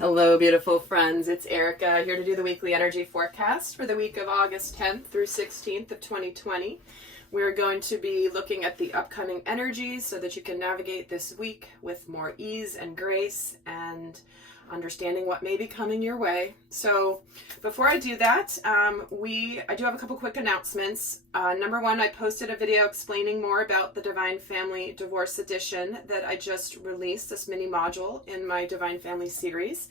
Hello, beautiful friends. It's Erika here to do the weekly energy forecast for the week of August 10th through 16th of 2020. We're going to be looking at the upcoming energies so that you can navigate this week with more ease and grace and understanding what may be coming your way. So before I do that, I do have a couple quick announcements. Number one, I posted a video explaining more about the Divine Family Divorce Edition that I just released, this mini module in my Divine Family series.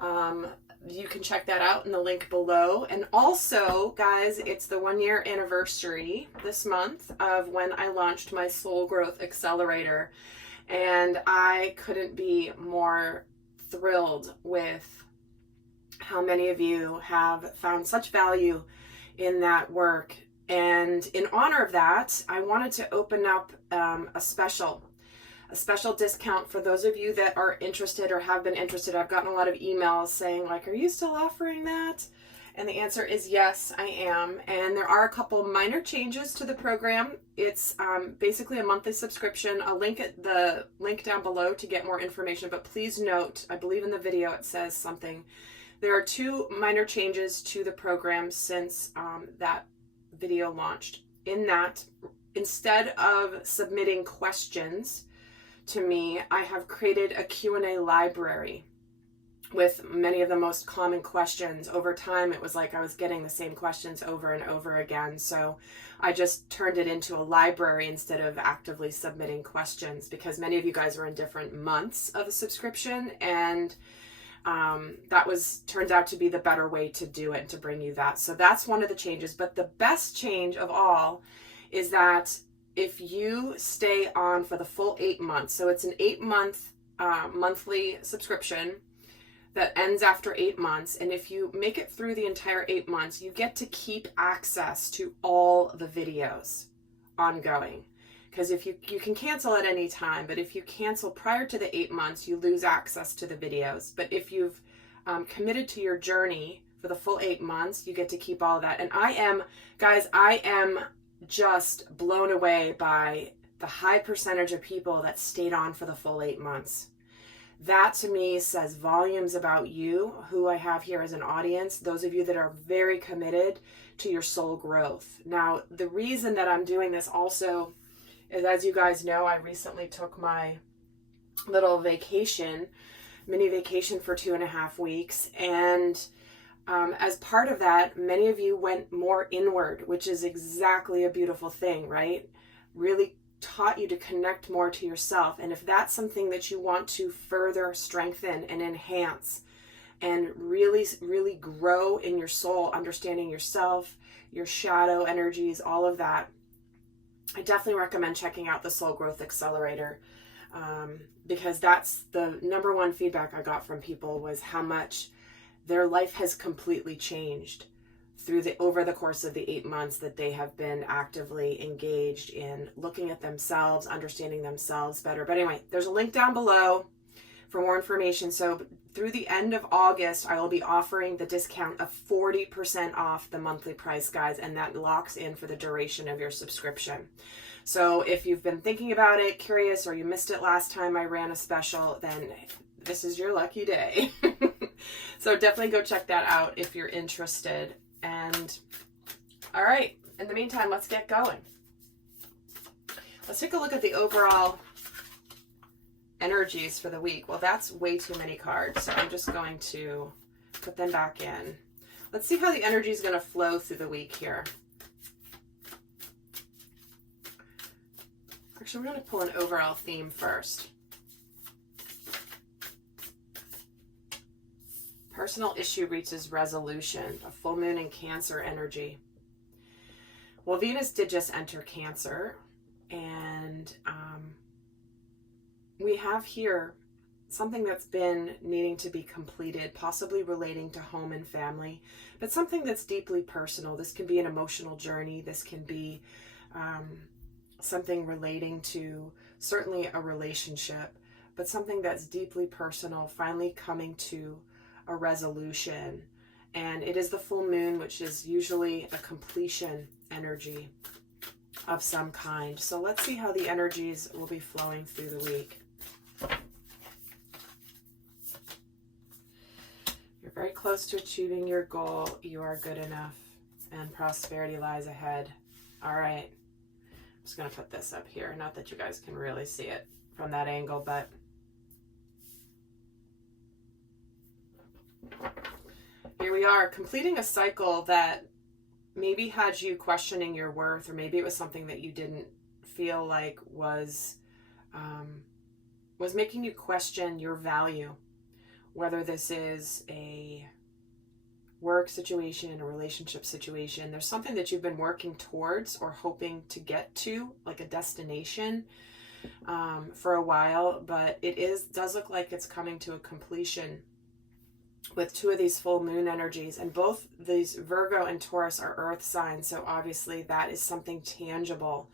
You can check that out in the link below. And also, guys, it's the 1-year anniversary this month of when I launched my Soul Growth Accelerator. And I couldn't be more thrilled with how many of you have found such value in that work. And in honor of that, I wanted to open up a special discount for those of you that are interested or have been interested. I've gotten a lot of emails saying like, are you still offering that? And the answer is yes, I am. And there are a couple minor changes to the program. It's basically a monthly subscription. I'll link the link down below to get more information. But please note, I believe in the video it says something. There are 2 minor changes to the program since that video launched. In that, instead of submitting questions to me, I have created a Q&A library with many of the most common questions. Over time, it was like I was getting the same questions over and over again. So I just turned it into a library instead of actively submitting questions, because many of you guys are in different months of the subscription, and that turned out to be the better way to do it and to bring you that. So that's one of the changes. But the best change of all is that if you stay on for the full 8 months, so it's an 8-month monthly subscription that ends after 8 months. And if you make it through the entire 8 months, you get to keep access to all the videos ongoing. Because if you can cancel at any time, but if you cancel prior to the 8 months, you lose access to the videos. But if you've committed to your journey for the full 8 months, you get to keep all of that. And I am just blown away by the high percentage of people that stayed on for the full 8 months. That to me says volumes about you, who I have here as an audience, those of you that are very committed to your soul growth. Now, the reason that I'm doing this also is, as you guys know, I recently took my little mini vacation for 2.5 weeks. And as part of that, many of you went more inward, which is exactly a beautiful thing, right? Really taught you to connect more to yourself. And if that's something that you want to further strengthen and enhance and really, really grow in your soul, understanding yourself, your shadow energies, all of that, I definitely recommend checking out the Soul Growth Accelerator, because that's the number one feedback I got from people, was how much their life has completely changed over the course of the 8 months that they have been actively engaged in looking at themselves, understanding themselves better. But anyway, there's a link down below for more information. So through the end of August, I will be offering the discount of 40% off the monthly price, guys, and that locks in for the duration of your subscription. So if you've been thinking about it, curious, or you missed it last time I ran a special, then this is your lucky day. So definitely go check that out if you're interested. And all right, in the meantime, let's get going. Let's take a look at the overall energies for the week. Well, that's way too many cards, so I'm just going to put them back in. Let's see how the energy is going to flow through the week here. Actually, we're going to pull an overall theme first. Personal issue reaches resolution, a full moon in Cancer energy. Well, Venus did just enter Cancer, and we have here something that's been needing to be completed, possibly relating to home and family, but something that's deeply personal. This can be an emotional journey. This can be something relating to certainly a relationship, but something that's deeply personal, finally coming to a resolution. And it is the full moon, which is usually a completion energy of some kind. So let's see how the energies will be flowing through the week. very close to achieving your goal. You are good enough, and prosperity lies ahead. All right. I'm just going to put this up here. Not that you guys can really see it from that angle, but here we are, completing a cycle that maybe had you questioning your worth, or maybe it was something that you didn't feel like was making you question your value. Whether this is a work situation, a relationship situation, there's something that you've been working towards or hoping to get to, like a destination, for a while, but does look like it's coming to a completion with two of these full moon energies, and both these Virgo and Taurus are earth signs, so obviously that is something tangible.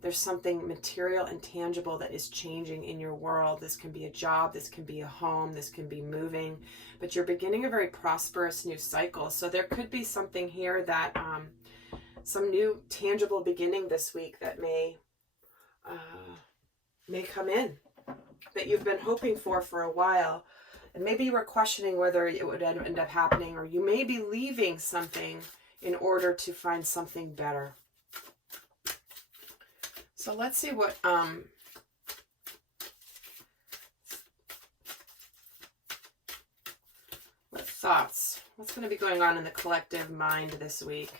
There's something material and tangible that is changing in your world. This can be a job, this can be a home, this can be moving, but you're beginning a very prosperous new cycle. So there could be something here that, some new tangible beginning this week that may come in, that you've been hoping for a while. And maybe you were questioning whether it would end up happening, or you may be leaving something in order to find something better. So let's see what thoughts, what's going to be going on in the collective mind this week.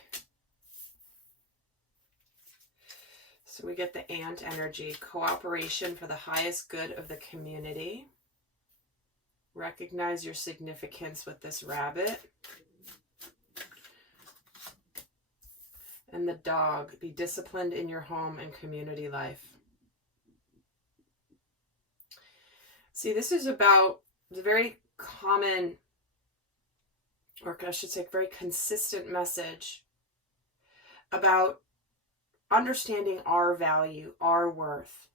So we get the ant energy, cooperation for the highest good of the community. Recognize your significance with this rabbit. And the dog, be disciplined in your home and community life. See, this is about the very common, or I should say very consistent message about understanding our value, our worth.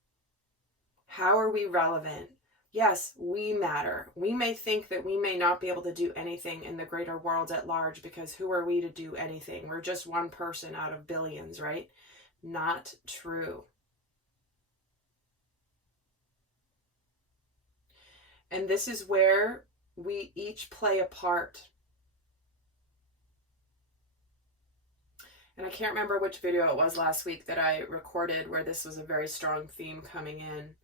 How are we relevant? Yes, we matter. We may think that we may not be able to do anything in the greater world at large, because who are we to do anything? We're just one person out of billions, right? Not true. And this is where we each play a part. And I can't remember which video it was last week that I recorded where this was a very strong theme coming in.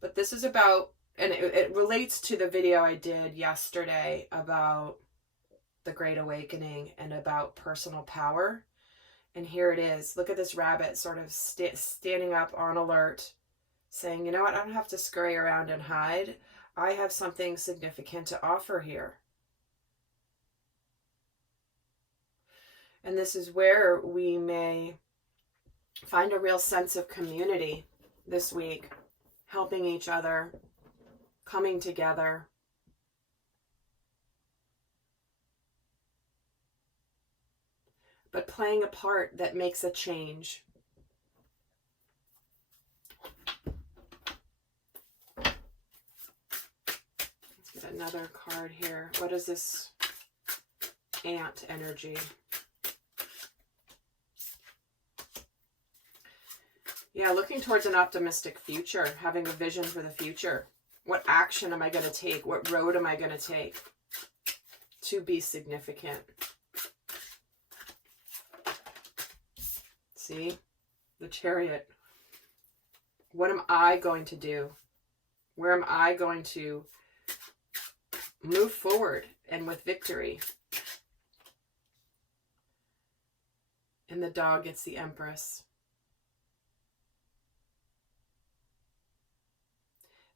But this is about, and it relates to the video I did yesterday about the Great Awakening and about personal power. And here it is. Look at this rabbit sort of standing up on alert, saying, you know what, I don't have to scurry around and hide. I have something significant to offer here. And this is where we may find a real sense of community this week, helping each other, coming together. But playing a part that makes a change. Let's get another card here. What is this ant energy? Yeah, looking towards an optimistic future, having a vision for the future. What action am I going to take? What road am I going to take to be significant? See, the Chariot. What am I going to do? Where am I going to move forward and with victory? And the dog gets the Empress.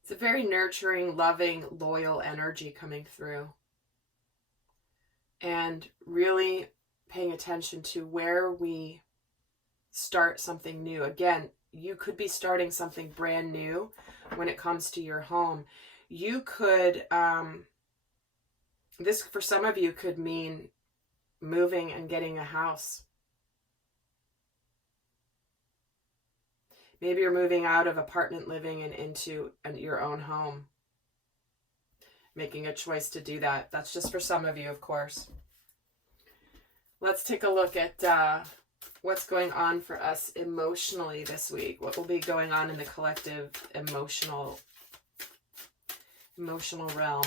It's a very nurturing, loving, loyal energy coming through. And really paying attention to where we start something new. Again, you could be starting something brand new when it comes to your home. You could, this for some of you could mean moving and getting a house. Maybe you're moving out of apartment living and into your own home. Making a choice to do that. That's just for some of you, of course. Let's take a look at what's going on for us emotionally this week. What will be going on in the collective emotional realm.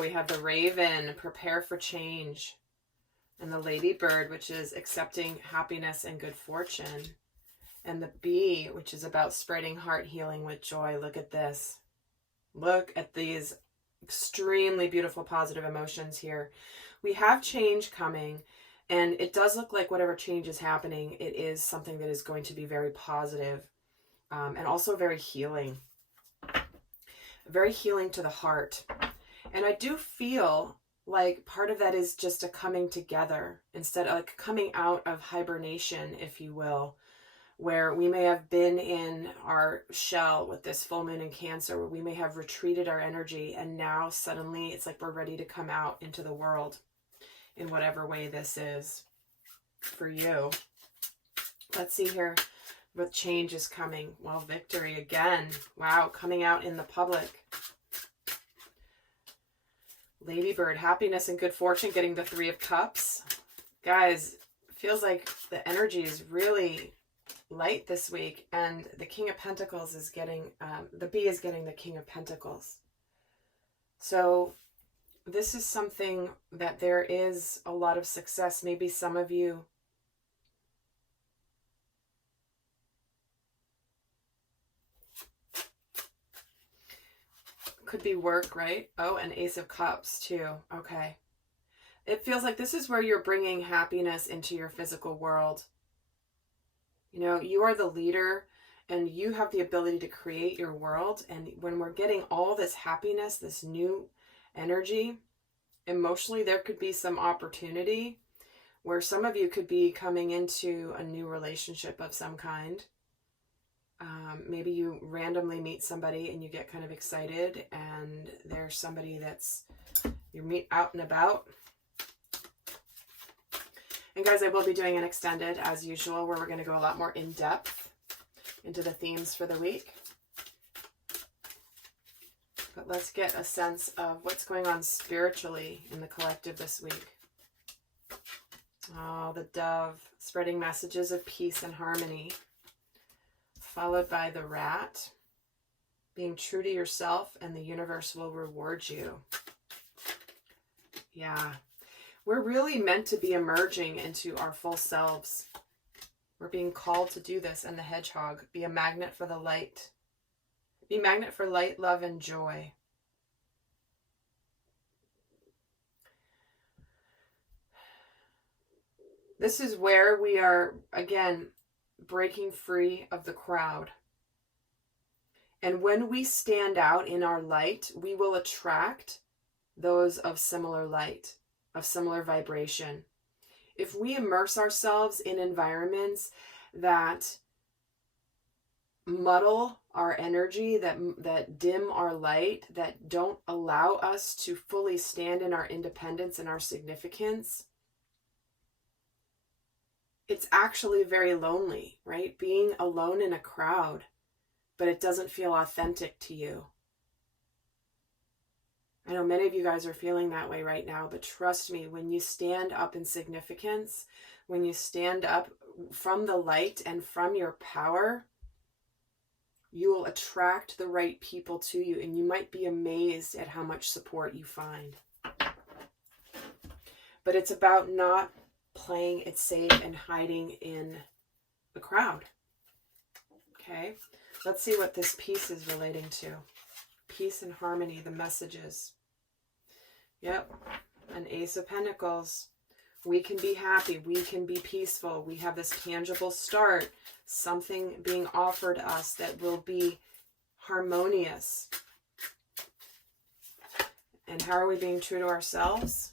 So we have the Raven, prepare for change. And the Ladybird, which is accepting happiness and good fortune. And the Bee, which is about spreading heart healing with joy. Look at this. Look at these extremely beautiful positive emotions here. We have change coming, and it does look like whatever change is happening, it is something that is going to be very positive, and also very healing. Very healing to the heart. And I do feel like part of that is just a coming together, instead of like coming out of hibernation, if you will, where we may have been in our shell with this full moon in Cancer, where we may have retreated our energy, and now suddenly it's like we're ready to come out into the world in whatever way this is for you. Let's see here what change is coming. Well, victory again. Wow, coming out in the public. Ladybird, happiness and good fortune, getting the Three of Cups. Guys, feels like the energy is really light this week, and the King of Pentacles is getting, the Bee is getting the King of Pentacles. So this is something that there is a lot of success. Maybe some of you could be work, right? Oh, and Ace of Cups too. Okay. It feels like this is where you're bringing happiness into your physical world. You know, you are the leader, and you have the ability to create your world. And when we're getting all this happiness, this new energy, emotionally, there could be some opportunity where some of you could be coming into a new relationship of some kind. Maybe you randomly meet somebody and you get kind of excited, and there's somebody that's, you meet out and about. And guys, I will be doing an extended as usual, where we're going to go a lot more in depth into the themes for the week. But let's get a sense of what's going on spiritually in the collective this week. Oh, the Dove, spreading messages of peace and harmony. Followed by the Rat, being true to yourself, and the universe will reward you. Yeah. We're really meant to be emerging into our full selves. We're being called to do this. And the Hedgehog, be a magnet for the light. Be a magnet for light, love, and joy. This is where we are, again, breaking free of the crowd. And when we stand out in our light, we will attract those of similar light, of similar vibration. If we immerse ourselves in environments that muddle our energy, that dim our light, that don't allow us to fully stand in our independence and our significance, it's actually very lonely, right? Being alone in a crowd, but it doesn't feel authentic to you. I know many of you guys are feeling that way right now, but trust me, when you stand up in significance, when you stand up from the light and from your power, you will attract the right people to you, and you might be amazed at how much support you find. But it's about not playing it safe and hiding in the crowd. Okay, let's see what this peace is relating to. Peace and harmony, the messages. Yep, an Ace of Pentacles. We can be happy. We can be peaceful. We have this tangible start. Something being offered us that will be harmonious. And how are we being true to ourselves?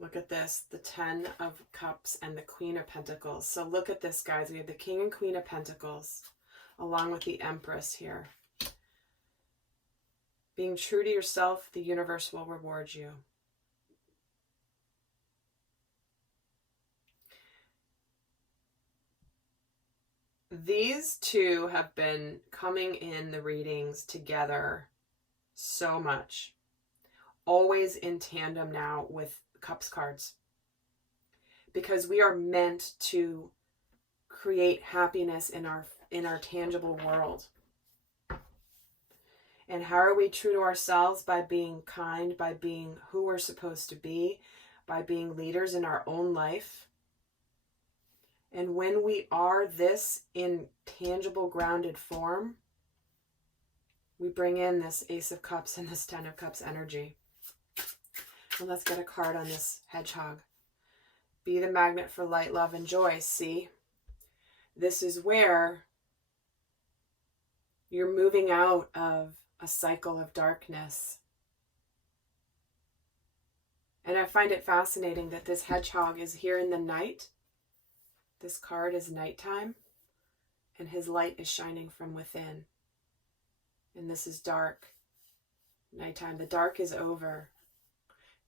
Look at this, the 10 of Cups and the Queen of Pentacles. So look at this, guys. We have the King and Queen of Pentacles, along with the Empress here. Being true to yourself, the universe will reward you. These two have been coming in the readings together so much. Always in tandem now with Cups cards. Because we are meant to create happiness in our tangible world. And how are we true to ourselves? By being kind, by being who we're supposed to be, by being leaders in our own life. And when we are this in tangible, grounded form, we bring in this Ace of Cups and this 10 of Cups energy. And let's get a card on this hedgehog. Be the magnet for light, love, and joy. See? This is where you're moving out of a cycle of darkness. And I find it fascinating that this hedgehog is here in the night. This card is nighttime, and his light is shining from within. And this is dark. Nighttime. The dark is over.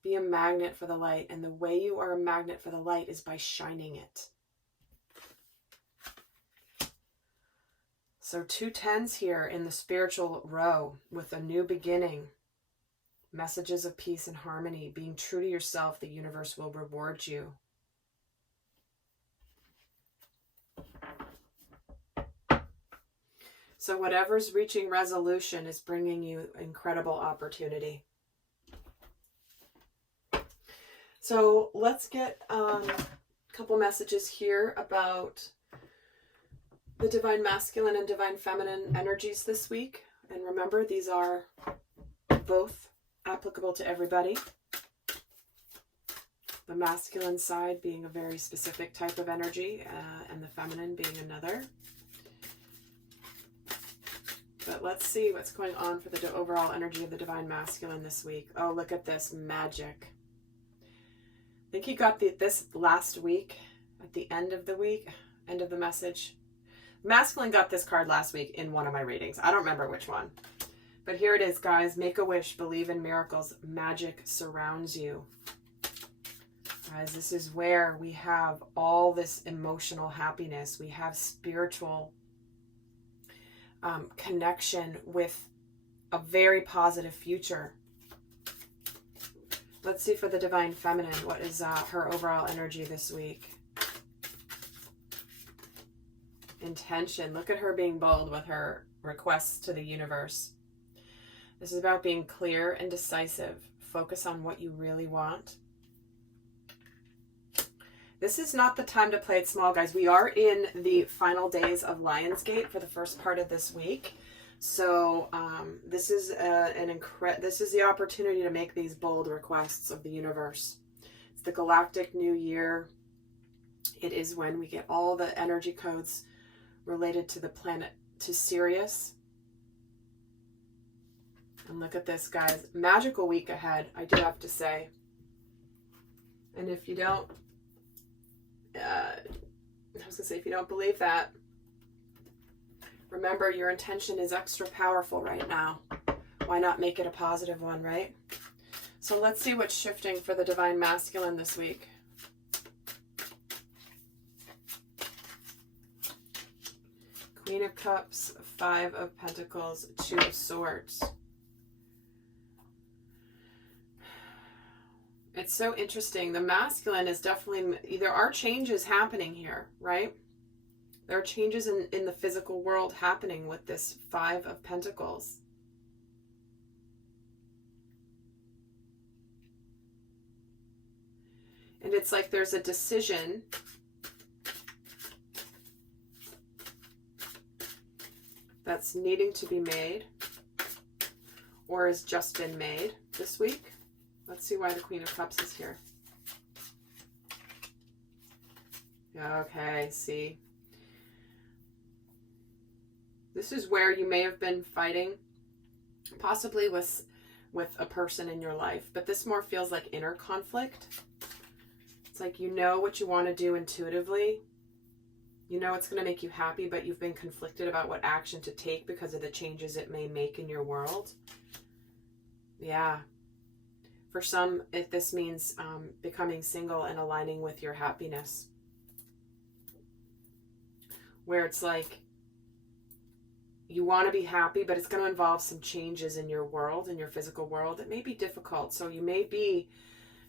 Be a magnet for the light, and the way you are a magnet for the light is by shining it. So 2 10s here in the spiritual row with a new beginning. Messages of peace and harmony. Being true to yourself, the universe will reward you. So whatever's reaching resolution is bringing you incredible opportunity. So let's get a couple messages here about the divine masculine and divine feminine energies this week. And remember, these are both applicable to everybody. The masculine side being a very specific type of energy, and the feminine being another. But let's see what's going on for the overall energy of the divine masculine this week. Oh, look at this magic. I think you got this last week, at the end of the week, end of the message. Masculine got this card last week in one of my readings. I don't remember which one. But here it is, guys. Make a wish, believe in miracles. Magic surrounds you. Guys, this is where we have all this emotional happiness. We have spiritual connection with a very positive future. Let's see for the divine feminine, what is her overall energy this week? Intention. Look at her being bold with her requests to the universe. This is about being clear and decisive. Focus on what you really want. This is not the time to play it small, guys. We are in the final days of Lionsgate for the first part of this week. So this is the opportunity to make these bold requests of the universe. It's the galactic new year. It is when we get all the energy codes related to the planet, to Sirius. And look at this, guys. Magical week ahead, I do have to say. And if you don't, if you don't believe that, remember your intention is extra powerful right now. Why not make it a positive one, right? So let's see what's shifting for the divine masculine this week. Queen of Cups, 5 of Pentacles, 2 of Swords. It's so interesting. The masculine is definitely, there are changes happening here, right? There are changes in the physical world happening with this 5 of Pentacles. And it's like there's a decision that's needing to be made or has just been made this week. Let's see why the Queen of Cups is here. Okay, see. This is where you may have been fighting, possibly with a person in your life, but this more feels like inner conflict. It's like you know what you want to do intuitively. You know it's going to make you happy, but you've been conflicted about what action to take because of the changes it may make in your world. Yeah. For some, this means becoming single and aligning with your happiness. Where it's like you want to be happy, but it's going to involve some changes in your world, in your physical world. It may be difficult. So you may be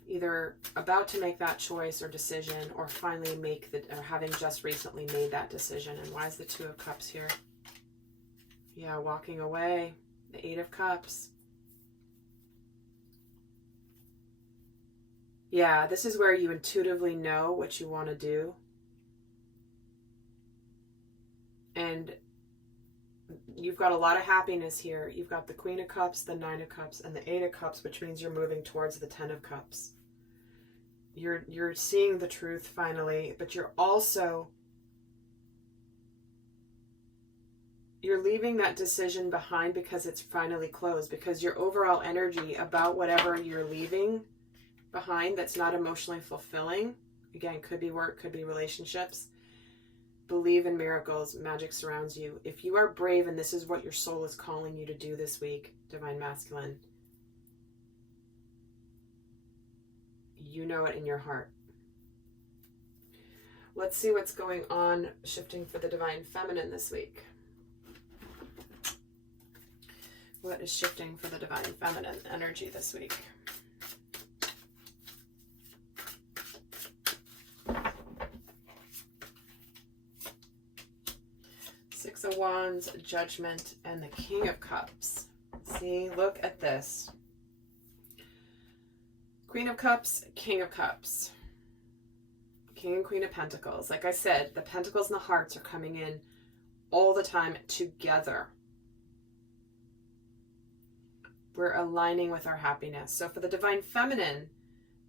either about to make that choice or decision, or finally or having just recently made that decision. And why is the 2 of Cups here? Yeah, walking away. the Eight of Cups. Yeah, this is where you intuitively know what you want to do. And you've got a lot of happiness here. You've got the Queen of Cups, the Nine of Cups, and the Eight of Cups, which means you're moving towards the Ten of Cups. You're seeing the truth finally, but you're leaving that decision behind because it's finally closed, because your overall energy about whatever you're leaving behind that's not emotionally fulfilling, again, could be work, could be relationships. Believe in miracles. Magic surrounds you. If you are brave, and this is what your soul is calling you to do this week, Divine Masculine, you know it in your heart. Let's see what's going on, shifting for the Divine Feminine this week. What is shifting for the Divine Feminine energy this week? Six of Wands, Judgment, and the King of Cups. See, look at this. Queen of Cups, King of Cups. King and Queen of Pentacles. Like I said, the Pentacles and the Hearts are coming in all the time together. We're aligning with our happiness. So for the Divine Feminine,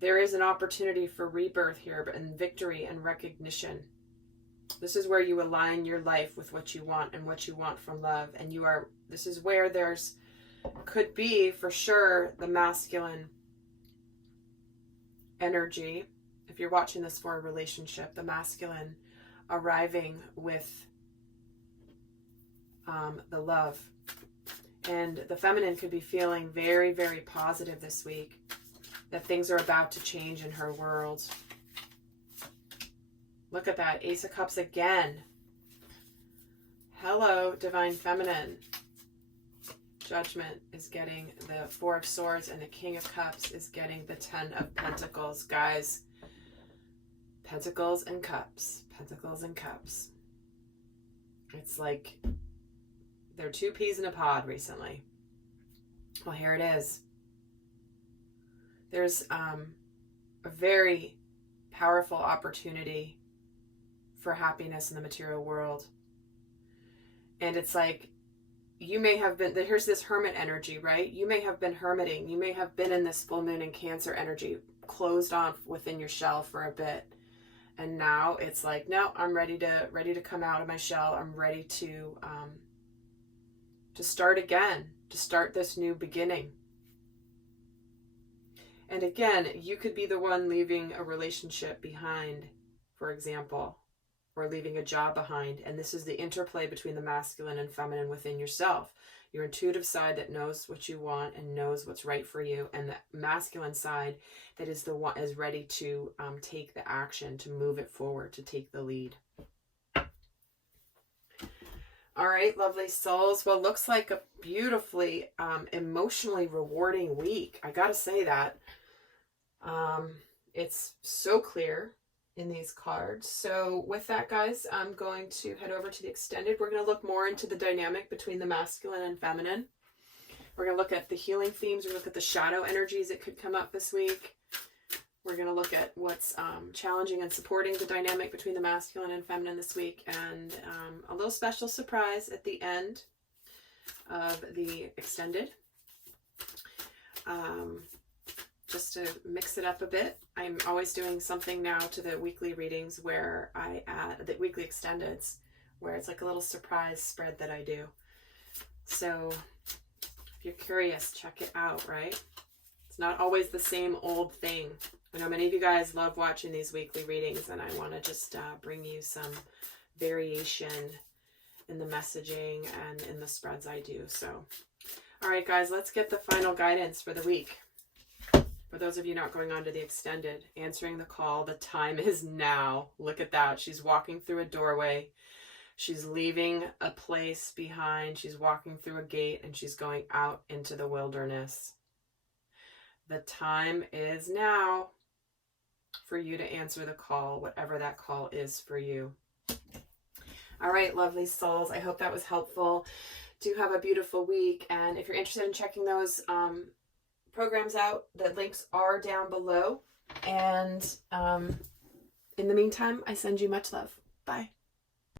there is an opportunity for rebirth here, and victory and recognition. This is where you align your life with what you want and what you want from love. And this is where could be for sure the masculine energy. If you're watching this for a relationship, the masculine arriving with the love. And the feminine could be feeling very, very positive this week that things are about to change in her world. Look at that. Ace of Cups again. Hello, Divine Feminine. Judgment is getting the Four of Swords, and the King of Cups is getting the Ten of Pentacles. Guys, Pentacles and Cups. Pentacles and Cups. It's like they're two peas in a pod recently. Well, here it is. There's a very powerful opportunity for happiness in the material world. And it's like, you may have been, here's this hermit energy, right? You may have been hermiting. You may have been in this full moon and Cancer energy, closed off within your shell for a bit. And now it's like, no, I'm ready to come out of my shell. I'm ready to start again, to start this new beginning. And again, you could be the one leaving a relationship behind, for example, or leaving a job behind. And this is the interplay between the masculine and feminine within yourself. Your intuitive side that knows what you want and knows what's right for you, and the masculine side that is the one is ready to take the action, to move it forward, to take the lead. All right, lovely souls. Well, looks like a beautifully emotionally rewarding week. I gotta say that. It's so clear in these cards. So with that, guys, I'm going to head over to the extended. We're going to look more into the dynamic between the masculine and feminine. We're going to look at the healing themes. We're going to look at the shadow energies that could come up this week. We're going to look at what's challenging and supporting the dynamic between the masculine and feminine this week. And a little special surprise at the end of the extended. Just to mix it up a bit. I'm always doing something now to the weekly readings where I add the weekly extendeds, where it's like a little surprise spread that I do. So if you're curious, check it out, right? It's not always the same old thing. I know many of you guys love watching these weekly readings, and I want to just bring you some variation in the messaging and in the spreads I do. So, all right, guys, let's get the final guidance for the week. For those of you not going on to the extended, answering the call, the time is now. Look at that. She's walking through a doorway. She's leaving a place behind. She's walking through a gate, and she's going out into the wilderness. The time is now for you to answer the call, whatever that call is for you. All right, lovely souls. I hope that was helpful. Do have a beautiful week. And if you're interested in checking those programs out, the links are down below. And in the meantime, I send you much love. Bye.